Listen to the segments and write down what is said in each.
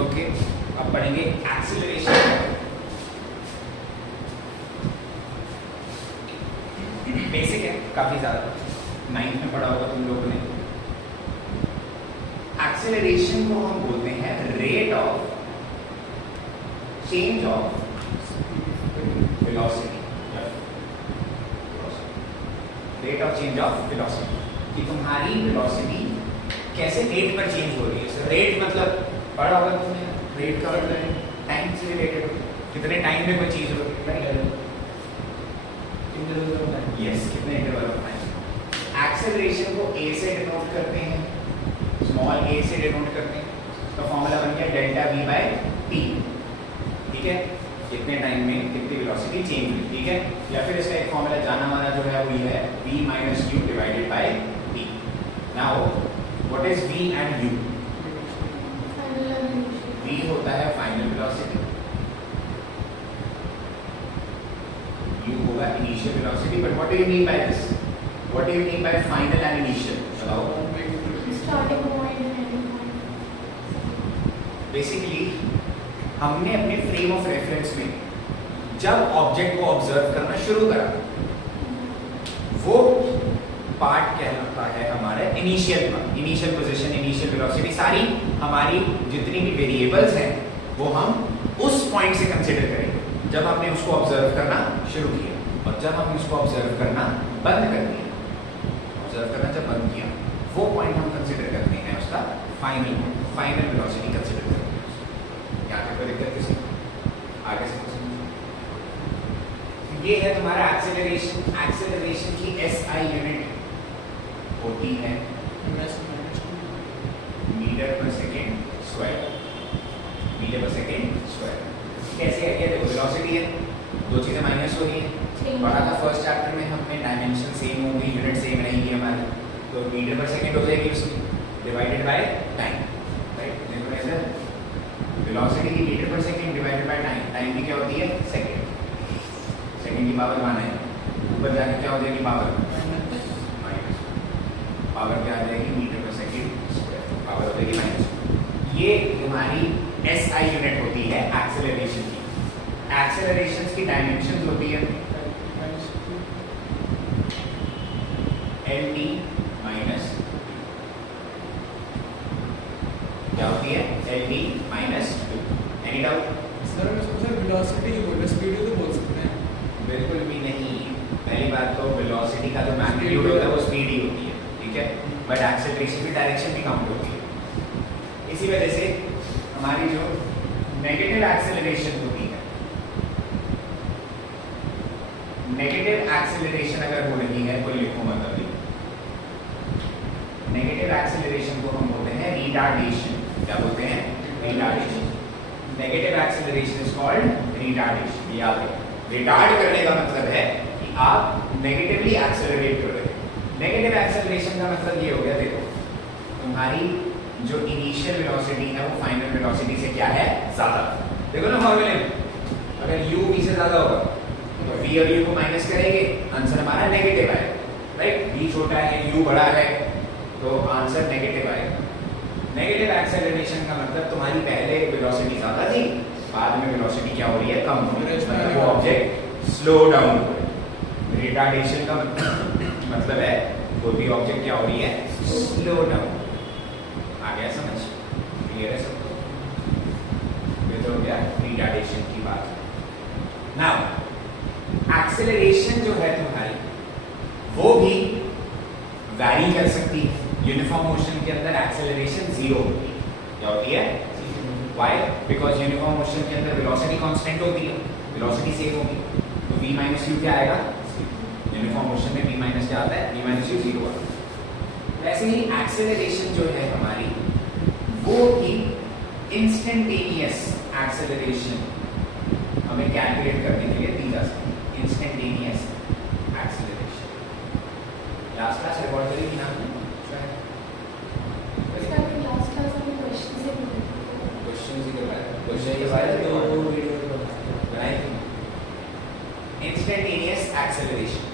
Okay, अब पढ़ेंगे acceleration. Basic है काफी ज्यादा, 9th में पढ़ा होगा तुम लोगों ने। एक्सीलरेशन को हम बोलते हैं rate of change of velocity, rate of change of velocity, कि तुम्हारी वेलोसिटी कैसे रेट पर चेंज हो रही है। रेट मतलब पढ़ा होगा तुमने, रेट का मतलब टाइम से रिलेटेड, कितने टाइम में कोई चीज होती है, यस, कितने इंटरवल ऑफ टाइम। एक्सेलरेशन को ए से डिनोट करते हैं, स्मॉल ए से डिनोट करते हैं, तो फॉर्मूला बन गया डेल्टा वी बाय टी, ठीक है, कितने टाइम में कितनी वेलोसिटी चेंज हुई, ठीक है। या फिर इसका एक फॉर्मूला जाना माना जो है वो ये है v minus u divided by t। Now what is v and u? v होता है फाइनल वेलोसिटी, u होगा initial velocity. But what do you mean by this? What do you mean by final and initial? बताओ। Starting point and ending point. Basically हमने अपने frame of reference में जब object को observe करना शुरू करा, वो पार्ट कहलाता है हमारा initial part, initial position, initial velocity, सारी हमारी जितनी भी वेरिएबल्स हैं वो हम उस पॉइंट से कंसीडर करेंगे जब हमने उसको ऑब्जर्व करना शुरू किया। और जब हमने उसको ऑब्जर्व करना बंद कर दिया, ऑब्जर्व करना जब बंद किया, वो पॉइंट हम कंसीडर करते हैं उसका फाइनल वेलोसिटी कंसीडर करते हैं। यहाँ तक कोई दिक्कत किसी? आगे से ये है तुम्हारा एक्सेलरेशन। एक्सेलरेशन की एसआई यूनिट होती है मीटर पर सेकेंड स्क्वायर, मीटर पर सेकेंड स्क्वायर। कैसे है? ये देखो वेलोसिटी है, दो चीजें माइनस हो रही है। पढ़ा था फर्स्ट चैप्टर में हमने, डायमेंशन सेम होंगी, यूनिट सेम रहेगी हमारी, तो मीटर पर सेकेंड हो जाएगी उसकी, डिवाइडेड बाय टाइम, राइट। देखो ऐसे वेलोसिटी की मीटर पर second divided by time, time की क्या होती है? सेकेंड, सेकेंड की पावर 1 है, ऊपर जाके क्या हो जाएगी पावर? माइनस, पावर क्या आ जाएगी? मीटर पर सेकेंड स्क्वायर, पावर हो जाएगी माइनस। ये तुम्हारी एसआई यूनिट होती है एक्सेलरेशन की। एक्सेलरेशन की डायमेंशन होती है एल टी माइनस, क्या होती है? L T minus 2। Any doubt? Sir velocity की बोल, स्पीड तो बोल सकते हैं? बिल्कुल भी नहीं। पहली बात तो वेलोसिटी का जो मैग्नीट्यूड होता है वो स्पीड ही होती है, ठीक है, बट एक्सेलरेशन की डायरेक्शन भी काउंट होती है। इसी वजह से हमारी जो नेगेटिव एक्सेलरेशन होती है, नेगेटिव एक्सेलरेशन अगर हो रही है, कोई लिखो मतलब नेगेटिव एक्सेलरेशन को हम बोलते हैं रिटार्डेशन। क्या बोलते हैं? Retardation. Negative acceleration is called retardation. याद रखो, रिटार्ड करने का मतलब है कि आप नेगेटिवली एक्सेलरेट कर रहे हो। नेगेटिव एक्सेलरेशन का मतलब ये हो गया, देखो तुम्हारी जो इनिशियल वेलोसिटी है वो फाइनल वेलोसिटी से क्या है? ज्यादा। देखो ना फॉर्मूले में, अगर u v से ज्यादा होगा तो v और u को माइनस करेंगे, आंसर हमारा नेगेटिव आएगा, राइट। v छोटा है, u बड़ा है, तो आंसर नेगेटिव आएगा। नेगेटिव एक्सेलरेशन का मतलब तुम्हारी पहले वेलोसिटी ज्यादा थी, बाद में वेलोसिटी क्या हो रही है? कम हो रही है, मतलब वो ऑब्जेक्ट स्लो डाउन हो रहा है। रिटार्डेशन का मतलब है कोई भी ऑब्जेक्ट क्या हो रही है? Slow down. आ गया समझ? क्लियर है सबको? ये तो हो गया रिटार्डेशन की बात। नाउ एक्सेलरेशन जो है तुम्हारी वो भी वैरी कर सकती है। यूनिफॉर्म मोशन के अंदर एक्सेलरेशन 0 होती है। क्या होती है? व्हाई? बिकॉज यूनिफॉर्म मोशन के अंदर वेलोसिटी कांस्टेंट होती है, वेलोसिटी सेम होगी, तो v माइनस u क्या आएगा? यूनिफॉर्म मोशन में v माइनस क्या आता है? v माइनस u 0 आता है। वैसे ही एक्सेलरेशन जो है हमारी वो भी इंस्टेंटेनियस एक्सेलरेशन हमें कैलकुलेट करने के लिए दी जा सकती है। Instantaneous acceleration last class record करी थी ना आपने? लास्ट क्लास में क्वेश्चन से क्वेश्चन ही करवाया, क्वेश्चन के बारे में तो वीडियो बनाई थी। Instantaneous acceleration,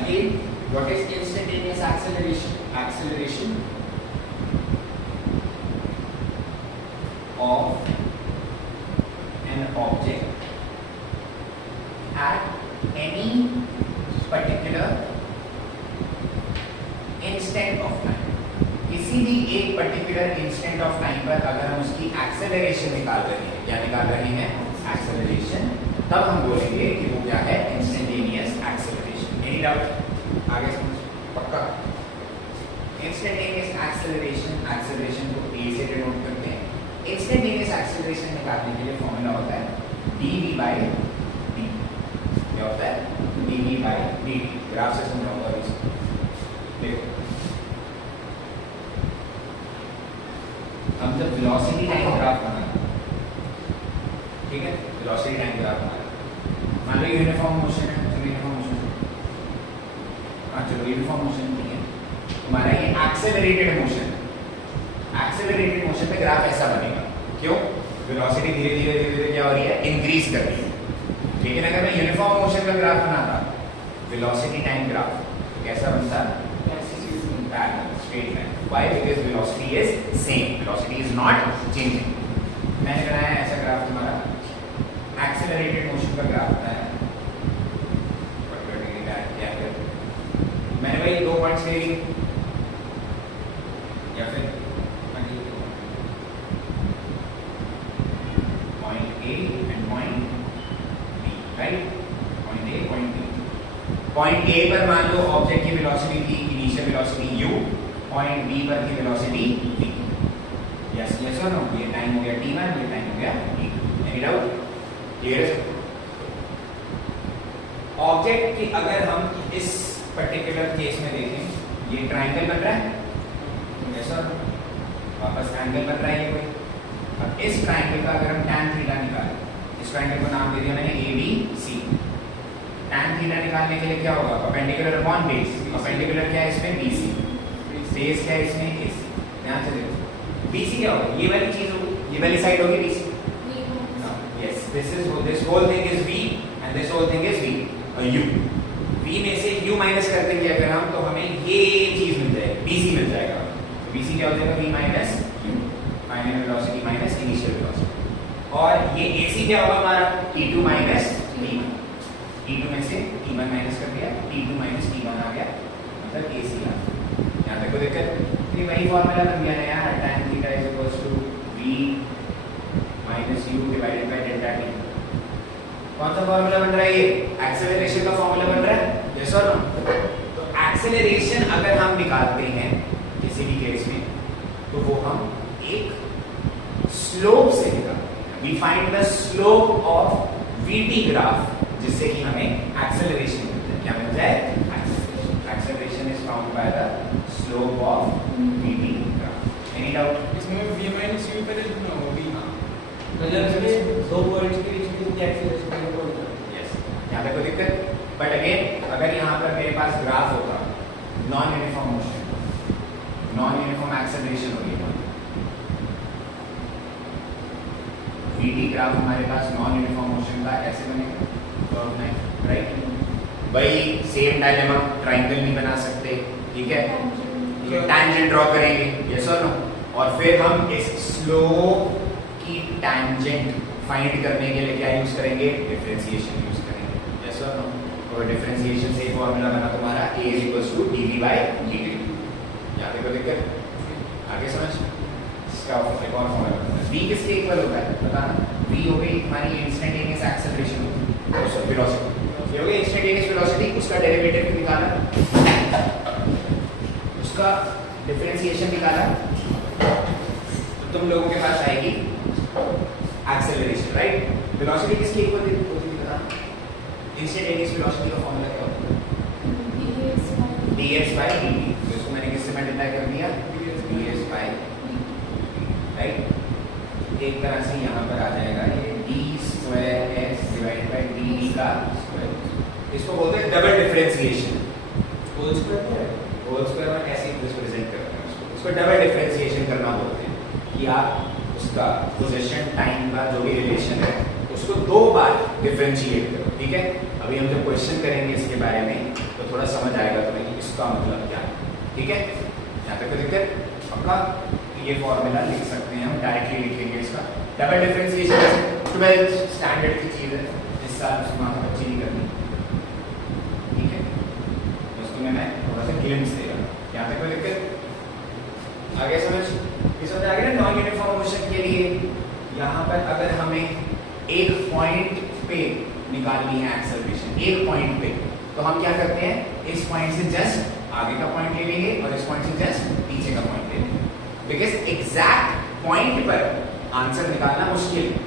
again what is instantaneous acceleration? Acceleration of particular instant of time पर अगर हम उसकी एक्सेलरेशन निकाल रहे हैं, क्या निकाल रहे हैं, एक्सेलरेशन, तब हम बोलेंगे कि वो क्या है, इंस्टेंटेनियस एक्सेलरेशन। Any doubt? आगे समझ पक्का? इंस्टेंटेनियस एक्सेलरेशन को ए से डिनोट करते हैं। इंस्टेंटेनियस एक्सेलरेशन निकालने के लिए फॉर्मूला होता है dv by dt। क्या होता है? dv by dt। ग्राफ से समझाऊंगा अभी इसको। देखो, हम जब वेलोसिटी टाइम ग्राफ बनाते हैं, ठीक है, वेलोसिटी टाइम ग्राफ बनाते, मान लो यूनिफॉर्म मोशन है, तो यूनिफॉर्म मोशन, हाँ चलो यूनिफॉर्म मोशन नहीं है, तुम्हारा ये एक्सेलरेटेड मोशन है। एक्सेलरेटेड मोशन पे ग्राफ ऐसा बनेगा, क्यों? वेलोसिटी धीरे धीरे धीरे धीरे क्या हो रही है, इंक्रीज कर रही है। लेकिन अगर मैं यूनिफॉर्म मोशन का ग्राफ बनाता, वेलोसिटी टाइम ग्राफ, तो कैसा बनता? Parallel, straight line. Why? Because velocity is same, velocity is not changing. मैंने बनाया ऐसा ग्राफ, तुम्हारा एक्सेलरेटेड मोशन का ग्राफ बनाया, क्या है, मैंने भाई 2 पॉइंट्स ले लिए, या फिर point A and point B, right? Point A, point B. Point A पर मान लो ऑब्जेक्ट की वेलोसिटी थी, initial velocity u, point B पर की वेलोसिटी v। यस यस और नो? ये टाइम हो गया t1, ये टाइम हो गया t2। Any doubt? क्लियर है? ऑब्जेक्ट की अगर हम इस पर्टिकुलर केस में देखें, ये ट्रायंगल बन रहा है, यस और नो? वापस ट्रायंगल बन रहा है ये कोई। अब इस ट्रायंगल का अगर हम tan थीटा निकालें, इस ट्रायंगल को नाम दे दिया मैंने ABC। tan थीटा निकालने के लिए क्या होगा, परपेंडिकुलर अपॉन बेस। परपेंडिकुलर क्या है इसमें, BC। बेस क्या है इसमें, AC। ध्यान से देखो, BC क्या होगा, ये वाली चीज होगी, ये वाली साइड होगी BC। Yes, this whole thing is V and this whole thing is V और U। V में से U माइनस कर देंगे अगर हम, तो हमें ये चीज मिल जाएगी, BC मिल जाएगा। तो BC क्या हो जाएगा, V minus U, final velocity minus initial velocity. और ये AC क्या होगा हमारा, T2 माइनस T1। T2 में से T1 माइनस कर दिया, T2 माइनस T1 आ गया, मतलब AC आ गया। यहाँ तक कोई दिक्कत? ये वही फॉर्मूला बन गया है यार, tan theta is equals to V minus U divided by delta T। कौन सा फॉर्मूला बन रहा है, ये एक्सेलरेशन का फॉर्मूला बन रहा है, यस और नो? तो एक्सेलरेशन अगर हम निकालते हैं किसी भी केस में, तो वो हम एक स्लोप से निकालते हैं। We find the slope of VT graph, जिससे कि हमें एक्सेलरेशन मिलता है। क्या मिलता है, acceleration is found by the slope of VT graph. Any doubt? इसमें v minus u पहले लिखना होगा, v। मतलब इसमें 2 पॉइंट्स के बीच में क्या एक्सेलरेशन का पॉइंट है? यस, यहाँ पे कोई दिक्कत? बट अगेन, अगर यहाँ पर मेरे पास ग्राफ होगा non uniform motion, non uniform acceleration होगी, VT ग्राफ हमारे पास नॉन यूनिफॉर्म मोशन का कैसे बनेगा, राइट? भाई सेम डायलेमा, ट्रायंगल नहीं बना सकते, ठीक है, टैंजेंट ड्रॉ करेंगे, यस और नो? और फिर हम इस स्लोप की टैंजेंट फाइंड करने के लिए क्या यूज करेंगे, डिफरेंशिएशन यूज करेंगे, यस और नो? और डिफरेंशिएशन से फॉर्मूला बना तुम्हारा a = dv by dt। यहाँ पे कोई दिक्कत? आगे समझ? इसका एक और फॉर्मूला बना, v किसके इक्वल होता है बताना? v हो गई हमारी इंस्टेंटेनियस एक्सेलरेशन, वेलोसिटी, ये हो गई इंस्टेंटेनियस वेलोसिटी, उसका डेरिवेटिव निकाला, उसका डिफरेंशिएशन निकाला, तो तुम लोगों के पास आएगी एक्सेलरेशन, राइट? वेलोसिटी किसकी इक्वल होती है बताना? इंस्टेंटेनियस वेलोसिटी का फॉर्मूला क्या होता है, dx by dt। तो इसको मैंने किससे मल्टीप्लाई कर दिया, dx by राइट? एक तरह से यहाँ पर आ जाएगा ये d² डिवाइड बाय dt का स्क्वायर। इसको बोलते हैं double differentiation. Whole square whole square में ऐसे रिप्रेजेंट करते हैं उसको डबल डिफरेंशिएशन करना बोलते हैं कि आप उसका पोजीशन टाइम का जो भी रिलेशन है उसको 2 बार डिफरेंशिएट करो, ठीक है? अभी हम जब क्वेश्चन करेंगे इसके बारे में तो थोड़ा समझ आएगा तुम्हें कि इसका मतलब क्या है, ठीक है? यहाँ तक कोई दिक्कत? पक्का? ये फॉर्मूला लिख सकते हैं हम, डायरेक्टली लिखेंगे इसका डबल डिफरेंशिएशन। 12th स्टैंडर्ड की चीज है, इस साल माथा बच्ची नहीं करनी, ठीक है? दोस्तों में मैं थोड़ा सा ग्लिम्स दे रहा हूँ, यहाँ तक कोई दिक्कत? आगे समझ? इस समझ आ गया ना? नॉन यूनिफॉर्म मोशन के लिए यहाँ पर अगर हमें एक पॉइंट पे निकालनी है एक्सेलरेशन, एक पॉइंट पे, तो हम क्या करते हैं, इस पॉइंट से जस्ट आगे का पॉइंट ले लेंगे और इस पॉइंट से जस्ट पीछे का पॉइंट ले लेंगे, बिकॉज एग्जैक्ट पॉइंट पर आंसर निकालना मुश्किल है।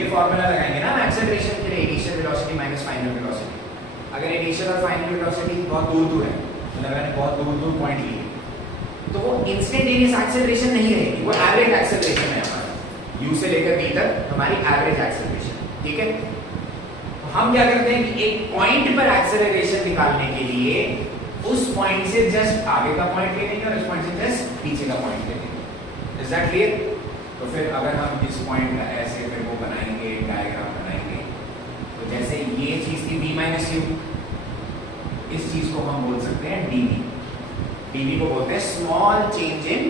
ये फॉर्मूला लगाएंगे ना एक्सेलरेशन के लिए, initial velocity minus final velocity. अगर इनिशियल और फाइनल वेलोसिटी बहुत दूर दूर है, मतलब मैंने बहुत दूर दूर पॉइंट लिए, तो वो इंस्टेंटेनियस एक्सेलरेशन नहीं रहेगी, वो एवरेज एक्सेलरेशन है हमारा, u से लेकर v तक हमारी एवरेज एक्सेलरेशन, ठीक है? तो हम क्या करते हैं कि एक पॉइंट पर एक्सेलरेशन निकालने के लिए उस पॉइंट से जस्ट आगे का पॉइंट ले लेंगे और उस पॉइंट से जस्ट पीछे का पॉइंट ले लेंगे। Is that clear? तो फिर अगर हम इस पॉइंट का ऐसे फिर वो बनाएंगे, डायग्राम बनाएंगे, तो जैसे ये चीज थी v माइनस यू, इस चीज को हम बोल सकते हैं dv। dv को बोलते हैं स्मॉल चेंज इन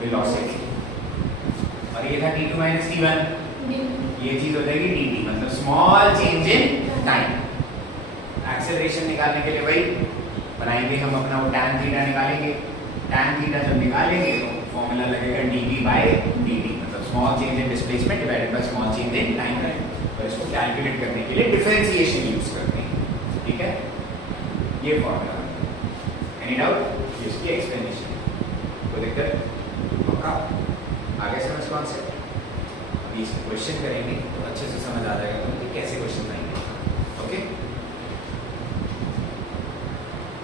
वेलोसिटी, और ये था t2 माइनस t1, ये चीज हो जाएगी dt, मतलब small change in time. Acceleration निकालने के लिए वही बनाएंगे हम अपना वो tan थीटा निकालेंगे, tan थीटा जब निकालेंगे तो फॉर्मूला लगेगा dv बाय dt, मतलब small change in displacement divided by small change in time. तो इसको कैलकुलेट करने के लिए डिफरेंशिएशन यूज करते हैं, ठीक है? ये फॉर्मूला। Any doubt? इसकी एक्सप्लेनेशन कोई दिक्कत? पक्का आगे समझ कॉन्सेप्ट? अभी इसको क्वेश्चन करेंगे तो अच्छे से समझ आ जाएगा कि कैसे क्वेश्चन आएंगे। ओके?